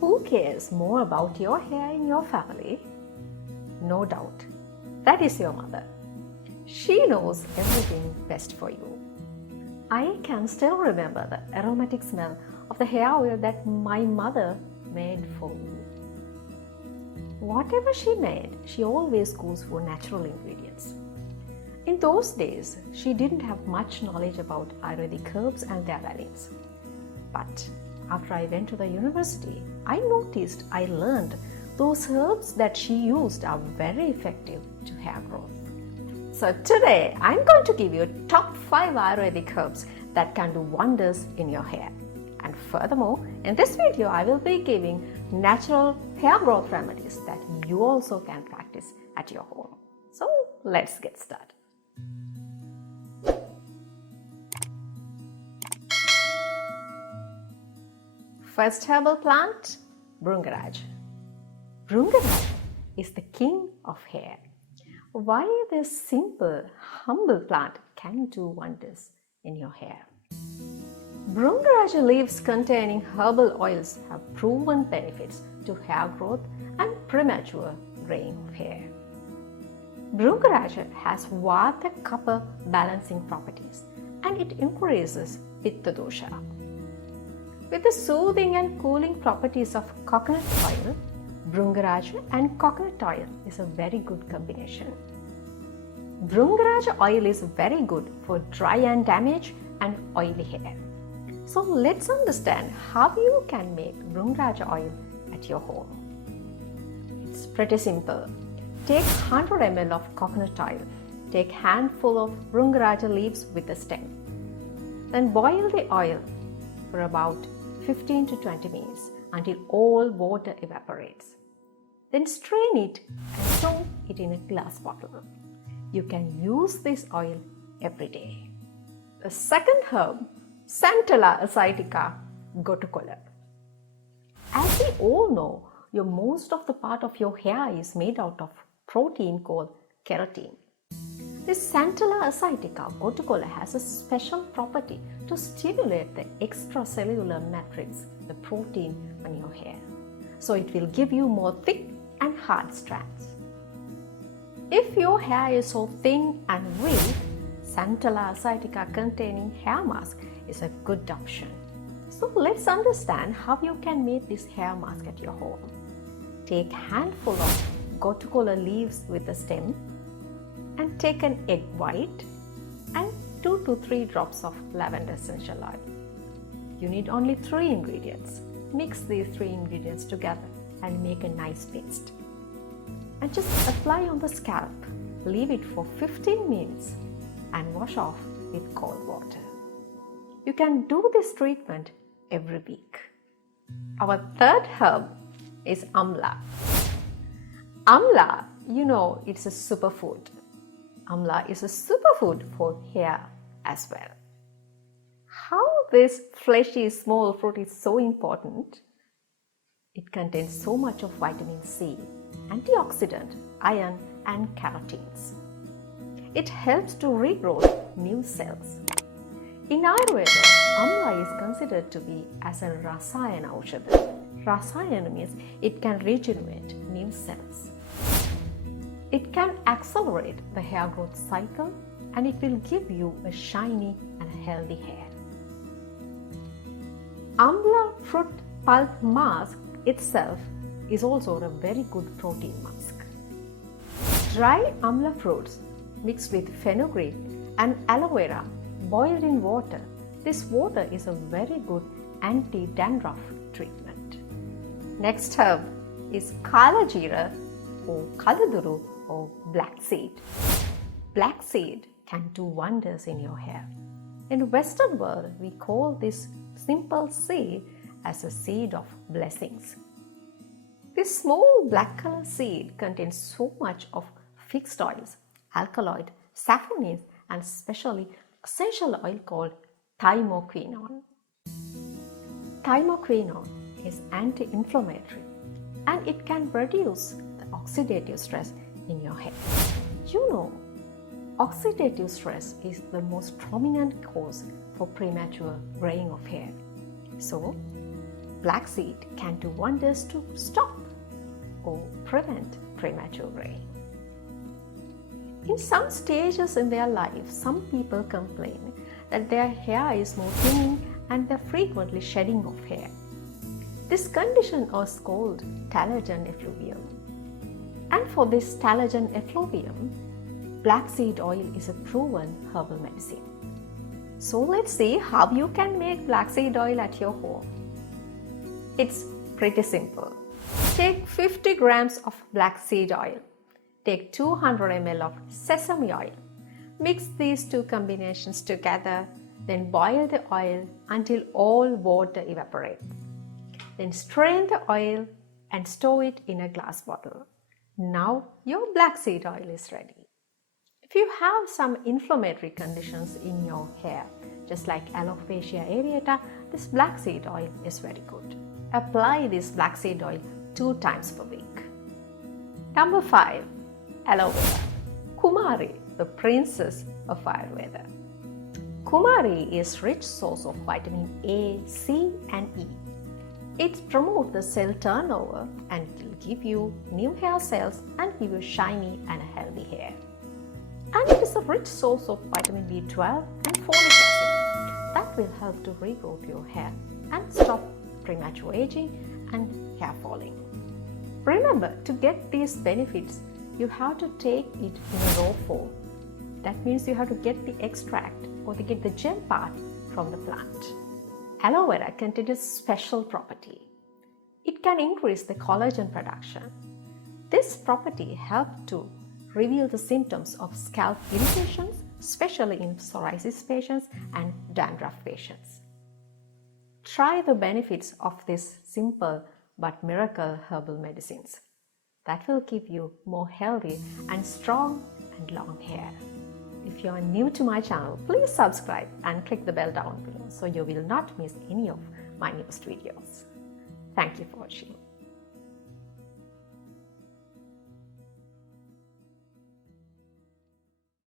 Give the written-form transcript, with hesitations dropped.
Who cares more about your hair in your family? No doubt, that is your mother. She knows everything best for you. I can still remember the aromatic smell of the hair oil that my mother made for me. Whatever she made, she always goes for natural ingredients. In those days, she didn't have much knowledge about Ayurvedic herbs and their values. But after I went to the university, I learned those herbs that she used are very effective to hair growth. So today, I'm going to give you top 5 Ayurvedic herbs that can do wonders in your hair. And furthermore, in this video, I will be giving natural hair growth remedies that you also can practice at your home. So let's get started. First herbal plant, Bhringraj. Bhringraj is the king of hair. Why this simple, humble plant can do wonders in your hair? Bhringraj leaves containing herbal oils have proven benefits to hair growth and premature graying of hair. Bhringraj has Vata Kapha balancing properties and it increases Pitta dosha. With the soothing and cooling properties of coconut oil, Bhringraj and coconut oil is a very good combination. Bhringraj oil is very good for dry and damaged and oily hair. So let's understand how you can make Bhringraj oil at your home. It's pretty simple. Take 100 ml of coconut oil. Take handful of Bhringraj leaves with the stem. Then boil the oil for about 15 to 20 minutes until all water evaporates. Then strain it and store it in a glass bottle. You can use this oil every day. The second herb, Santella asiatica, gotukola. As we all know, most of the part of your hair is made out of protein called keratin. This Santella asiatica, gotukola, has a special property to stimulate the extracellular matrix, the protein on your hair. So it will give you more thick and hard strands. If your hair is so thin and weak, Santella asiatica containing hair mask is a good option. So let's understand how you can make this hair mask at your home. Take a handful of gotukola leaves with the stem and take an egg white and 2 to 3 drops of lavender essential oil. You need only 3 ingredients. Mix these 3 ingredients together and make a nice paste. And just apply on the scalp. Leave it for 15 minutes and wash off with cold water. You can do this treatment every week. Our third herb is Amla. Amla, it's a superfood. Amla is a superfood for hair as well. How this fleshy small fruit is so important? It contains so much of vitamin C, antioxidant, iron and carotenes. It helps to regrow new cells. In Ayurveda, Amla is considered to be as a rasayana aushadha. Rasayana means it can regenerate new cells. It can accelerate the hair growth cycle and it will give you a shiny and healthy hair. Amla fruit pulp mask itself is also a very good protein mask. Dry amla fruits mixed with fenugreek and aloe vera boiled in water. This water is a very good anti-dandruff treatment. Next herb is Kala Jeera or Kaladuru or black seed. Black seed can do wonders in your hair. In Western world, we call this simple seed as a seed of blessings. This small black color seed contains so much of fixed oils, alkaloid, saffronins and especially essential oil called thymoquinone. Thymoquinone is anti-inflammatory and it can reduce the oxidative stress in your hair. Oxidative stress is the most prominent cause for premature graying of hair. So, blackseed can do wonders to stop or prevent premature grey. In some stages in their life, some people complain that their hair is more thinning and they're frequently shedding of hair. This condition is called telogen effluvium. And for this telogen effluvium, blackseed oil is a proven herbal medicine. So let's see how you can make blackseed oil at your home. It's pretty simple. Take 50 grams of blackseed oil. Take 200 ml of sesame oil. Mix these two combinations together, then boil the oil until all water evaporates. Then strain the oil and store it in a glass bottle. Now your blackseed oil is ready. If you have some inflammatory conditions in your hair, just like alopecia areata, this blackseed oil is very good. Apply this blackseed oil 2 times per week. Number 5. Aloe vera. Kumari, the princess of Ayurveda. Kumari is rich source of vitamin A, C and E. It promotes the cell turnover and will give you new hair cells and give you shiny and healthy hair. And it is a rich source of vitamin B12 and folic acid that will help to regrowth your hair and stop premature aging and hair falling. Remember, to get these benefits, you have to take it in a raw form. That means you have to get the extract or to get the gel part from the plant. Aloe vera contains a special property. It can increase the collagen production. This property helps to reveal the symptoms of scalp irritations, especially in psoriasis patients and dandruff patients. Try the benefits of these simple but miracle herbal medicines that will give you more healthy and strong and long hair. If you are new to my channel, please subscribe and click the bell down below so you will not miss any of my newest videos. Thank you for watching.